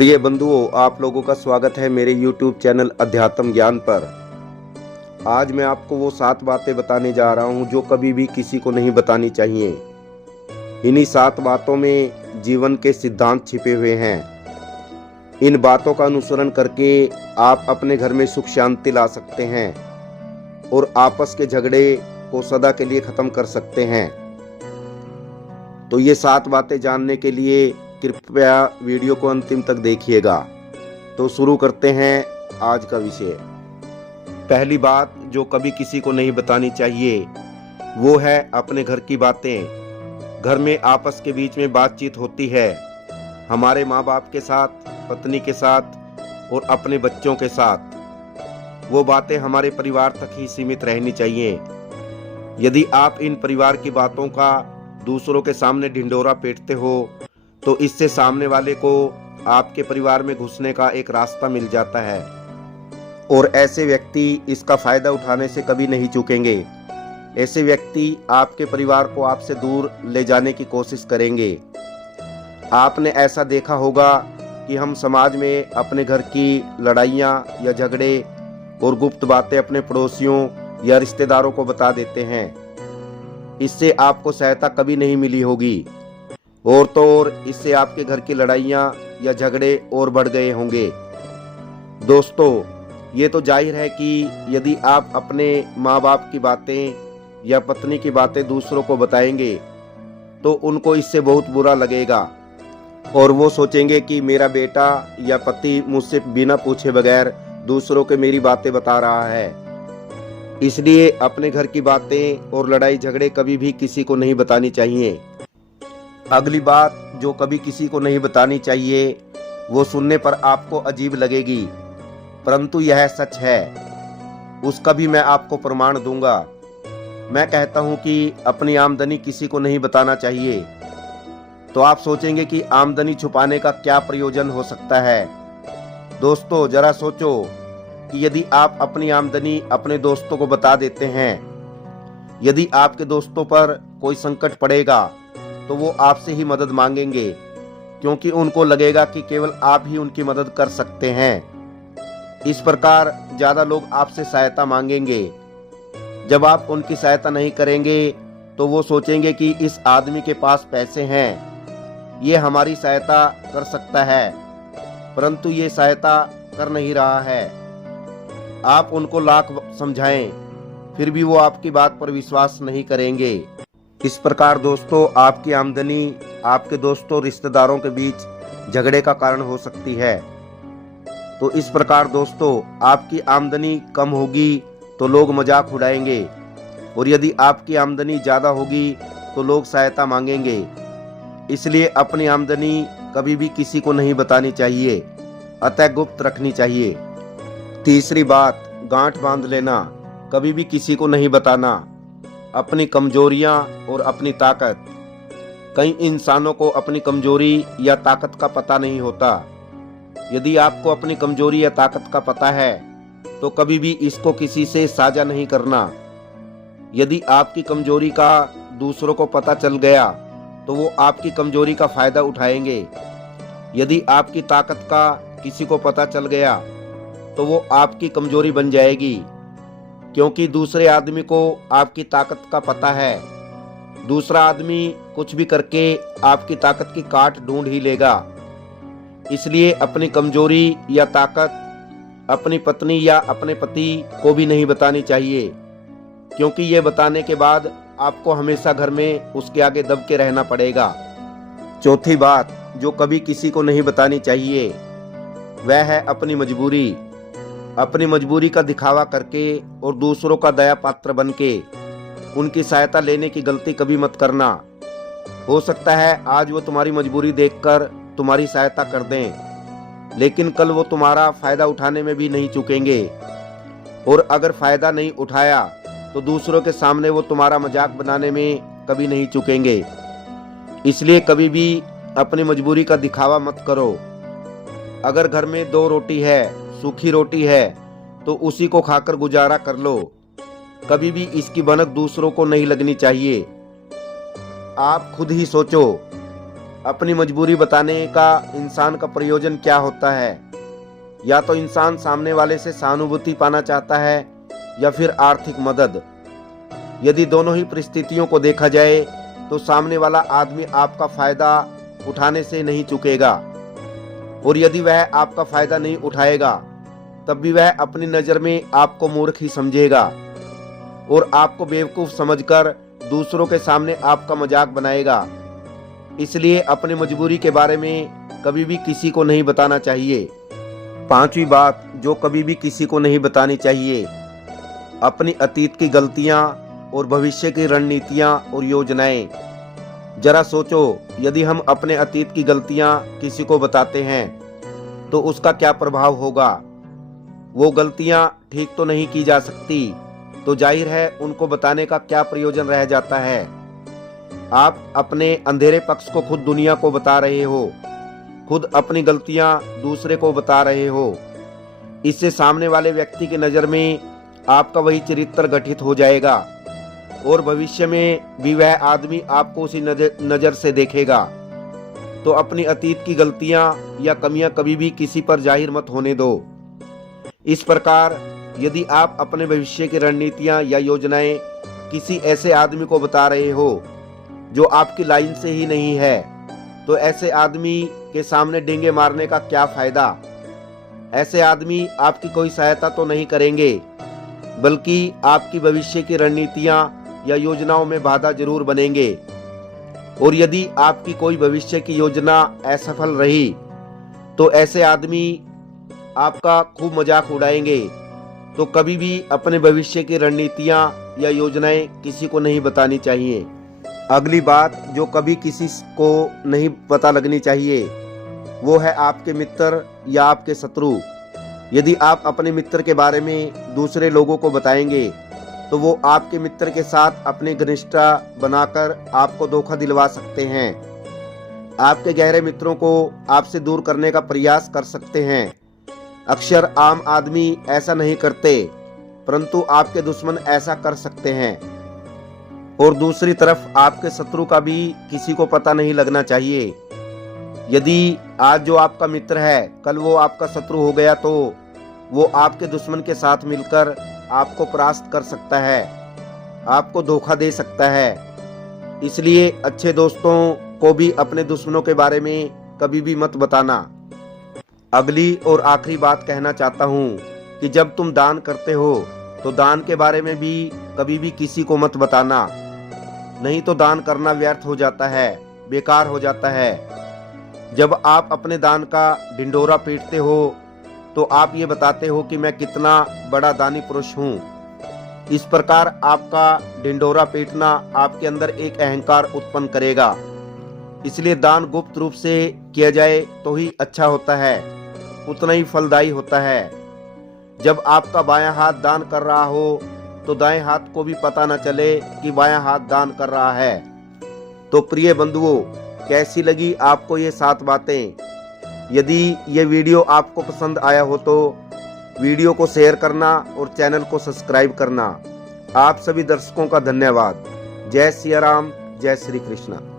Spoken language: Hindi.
प्रिय बंधुओं, आप लोगों का स्वागत है मेरे YouTube चैनल अध्यात्म ज्ञान पर। आज मैं आपको वो 7 बातें बताने जा रहा हूँ जो कभी भी किसी को नहीं बतानी चाहिए। इन्हीं 7 बातों में जीवन के सिद्धांत छिपे हुए हैं। इन बातों का अनुसरण करके आप अपने घर में सुख शांति ला सकते हैं और आपस के झगड़े को सदा के लिए खत्म कर सकते हैं। तो ये 7 बातें जानने के लिए कृपया वीडियो को अंतिम तक देखिएगा। तो शुरू करते हैं आज का विषय। पहली बात जो कभी किसी को नहीं बतानी चाहिए वो है अपने घर की बातें। घर में आपस के बीच में बातचीत होती है, हमारे माँ बाप के साथ, पत्नी के साथ और अपने बच्चों के साथ। वो बातें हमारे परिवार तक ही सीमित रहनी चाहिए। यदि आप इन परिवार की बातों का दूसरों के सामने ढिंढोरा पीटते हो तो इससे सामने वाले को आपके परिवार में घुसने का एक रास्ता मिल जाता है और ऐसे व्यक्ति इसका फायदा उठाने से कभी नहीं चूकेंगे। ऐसे व्यक्ति आपके परिवार को आपसे दूर ले जाने की कोशिश करेंगे। आपने ऐसा देखा होगा कि हम समाज में अपने घर की लड़ाइयाँ या झगड़े और गुप्त बातें अपने पड़ोसियों या रिश्तेदारों को बता देते हैं। इससे आपको सहायता कभी नहीं मिली होगी और तो और इससे आपके घर की लड़ाइयाँ या झगड़े और बढ़ गए होंगे। दोस्तों, ये तो जाहिर है कि यदि आप अपने माँ बाप की बातें या पत्नी की बातें दूसरों को बताएंगे तो उनको इससे बहुत बुरा लगेगा और वो सोचेंगे कि मेरा बेटा या पति मुझसे बिना पूछे बगैर दूसरों को मेरी बातें बता रहा है। इसलिए अपने घर की बातें और लड़ाई झगड़े कभी भी किसी को नहीं बतानी चाहिए। अगली बात जो कभी किसी को नहीं बतानी चाहिए वो सुनने पर आपको अजीब लगेगी, परंतु यह सच है। उसका भी मैं आपको प्रमाण दूंगा। मैं कहता हूं कि अपनी आमदनी किसी को नहीं बताना चाहिए। तो आप सोचेंगे कि आमदनी छुपाने का क्या प्रयोजन हो सकता है। दोस्तों, जरा सोचो कि यदि आप अपनी आमदनी अपने दोस्तों को बता देते हैं, यदि आपके दोस्तों पर कोई संकट पड़ेगा तो वो आपसे ही मदद मांगेंगे, क्योंकि उनको लगेगा कि केवल आप ही उनकी मदद कर सकते हैं। इस प्रकार ज़्यादा लोग आपसे सहायता मांगेंगे। जब आप उनकी सहायता नहीं करेंगे तो वो सोचेंगे कि इस आदमी के पास पैसे हैं, ये हमारी सहायता कर सकता है, परंतु ये सहायता कर नहीं रहा है। आप उनको लाख समझाएं, फिर भी वो आपकी बात पर विश्वास नहीं करेंगे। इस प्रकार दोस्तों, आपकी आमदनी आपके दोस्तों रिश्तेदारों के बीच झगड़े का कारण हो सकती है। तो इस प्रकार दोस्तों, आपकी आमदनी कम होगी तो लोग मजाक उड़ाएंगे और यदि आपकी आमदनी ज़्यादा होगी तो लोग सहायता मांगेंगे। इसलिए अपनी आमदनी कभी भी किसी को नहीं बतानी चाहिए, अतः गुप्त रखनी चाहिए। तीसरी बात, गांठ बांध लेना, कभी भी किसी को नहीं बताना अपनी कमजोरियां और अपनी ताकत। कई इंसानों को अपनी कमजोरी या ताकत का पता नहीं होता। यदि आपको अपनी कमजोरी या ताकत का पता है तो कभी भी इसको किसी से साझा नहीं करना। यदि आपकी कमजोरी का दूसरों को पता चल गया तो वो आपकी कमजोरी का फायदा उठाएंगे। यदि आपकी ताकत का किसी को पता चल गया तो वो आपकी कमजोरी बन जाएगी, क्योंकि दूसरे आदमी को आपकी ताकत का पता है। दूसरा आदमी कुछ भी करके आपकी ताकत की काट ढूंढ ही लेगा। इसलिए अपनी कमजोरी या ताकत अपनी पत्नी या अपने पति को भी नहीं बतानी चाहिए, क्योंकि ये बताने के बाद आपको हमेशा घर में उसके आगे दब के रहना पड़ेगा। चौथी बात जो कभी किसी को नहीं बतानी चाहिए वह है अपनी मजबूरी। अपनी मजबूरी का दिखावा करके और दूसरों का दया पात्र बनके उनकी सहायता लेने की गलती कभी मत करना। हो सकता है आज वो तुम्हारी मजबूरी देखकर तुम्हारी सहायता कर दें, लेकिन कल वो तुम्हारा फायदा उठाने में भी नहीं चूकेंगे और अगर फायदा नहीं उठाया तो दूसरों के सामने वो तुम्हारा मजाक बनाने में कभी नहीं चूकेंगे। इसलिए कभी भी अपनी मजबूरी का दिखावा मत करो। अगर घर में 2 रोटी है, सूखी रोटी है, तो उसी को खाकर गुजारा कर लो। कभी भी इसकी भनक दूसरों को नहीं लगनी चाहिए। आप खुद ही सोचो अपनी मजबूरी बताने का इंसान का प्रयोजन क्या होता है? या तो इंसान सामने वाले से सहानुभूति पाना चाहता है या फिर आर्थिक मदद। यदि दोनों ही परिस्थितियों को देखा जाए तो सामने वाला आदमी आपका फायदा उठाने से नहीं चूकेगा, और यदि वह आपका फायदा नहीं उठाएगा तब भी वह अपनी नज़र में आपको मूर्ख ही समझेगा और आपको बेवकूफ़ समझकर दूसरों के सामने आपका मजाक बनाएगा। इसलिए अपनी मजबूरी के बारे में कभी भी किसी को नहीं बताना चाहिए। पांचवी बात जो कभी भी किसी को नहीं बतानी चाहिए, अपनी अतीत की गलतियां और भविष्य की रणनीतियां और योजनाएं। जरा सोचो, यदि हम अपने अतीत की गलतियां किसी को बताते हैं तो उसका क्या प्रभाव होगा। वो गलतियां ठीक तो नहीं की जा सकती, तो जाहिर है उनको बताने का क्या प्रयोजन रह जाता है। आप अपने अंधेरे पक्ष को खुद दुनिया को बता रहे हो, खुद अपनी गलतियां दूसरे को बता रहे हो। इससे सामने वाले व्यक्ति की नज़र में आपका वही चरित्र गठित हो जाएगा और भविष्य में भी वह आदमी आपको उसी नज़र से देखेगा। तो अपनी अतीत की गलतियां या कमियां कभी भी किसी पर जाहिर मत होने दो। इस प्रकार यदि आप अपने भविष्य की रणनीतियां या योजनाएं किसी ऐसे आदमी को बता रहे हो जो आपकी लाइन से ही नहीं है, तो ऐसे आदमी के सामने डींगे मारने का क्या फायदा। ऐसे आदमी आपकी कोई सहायता तो नहीं करेंगे, बल्कि आपकी भविष्य की रणनीतियां या योजनाओं में बाधा जरूर बनेंगे। और यदि आपकी कोई भविष्य की योजना असफल रही तो ऐसे आदमी आपका खूब मजाक उड़ाएंगे। तो कभी भी अपने भविष्य की रणनीतियां या योजनाएं किसी को नहीं बतानी चाहिए। अगली बात जो कभी किसी को नहीं पता लगनी चाहिए वो है आपके मित्र या आपके शत्रु। यदि आप अपने मित्र के बारे में दूसरे लोगों को बताएंगे तो वो आपके मित्र के साथ अपनी घनिष्ठता बनाकर आपको धोखा दिलवा सकते हैं, आपके गहरे मित्रों को आपसे दूर करने का प्रयास कर सकते हैं। अक्सर आम आदमी ऐसा नहीं करते, परंतु आपके दुश्मन ऐसा कर सकते हैं। और दूसरी तरफ आपके शत्रु का भी किसी को पता नहीं लगना चाहिए। यदि आज जो आपका मित्र है कल वो आपका शत्रु हो गया तो वो आपके दुश्मन के साथ मिलकर आपको परास्त कर सकता है, आपको धोखा दे सकता है। इसलिए अच्छे दोस्तों को भी अपने दुश्मनों के बारे में कभी भी मत बताना। अगली और आखिरी बात कहना चाहता हूँ कि जब तुम दान करते हो तो दान के बारे में भी कभी भी किसी को मत बताना, नहीं तो दान करना व्यर्थ हो जाता है, बेकार हो जाता है। जब आप अपने दान का ढिंढोरा पीटते हो तो आप ये बताते हो कि मैं कितना बड़ा दानी पुरुष हूँ। इस प्रकार आपका ढिंढोरा पीटना आपके अंदर एक अहंकार उत्पन्न करेगा। इसलिए दान गुप्त रूप से किया जाए तो ही अच्छा होता है, उतना ही फलदायी होता है। जब आपका बायां हाथ दान कर रहा हो तो दाएं हाथ को भी पता न चले कि बायां हाथ दान कर रहा है। तो प्रिय बंधुओं, कैसी लगी आपको ये 7 बातें? यदि ये वीडियो आपको पसंद आया हो तो वीडियो को शेयर करना और चैनल को सब्सक्राइब करना। आप सभी दर्शकों का धन्यवाद। जय सिया राम, जय श्री कृष्ण।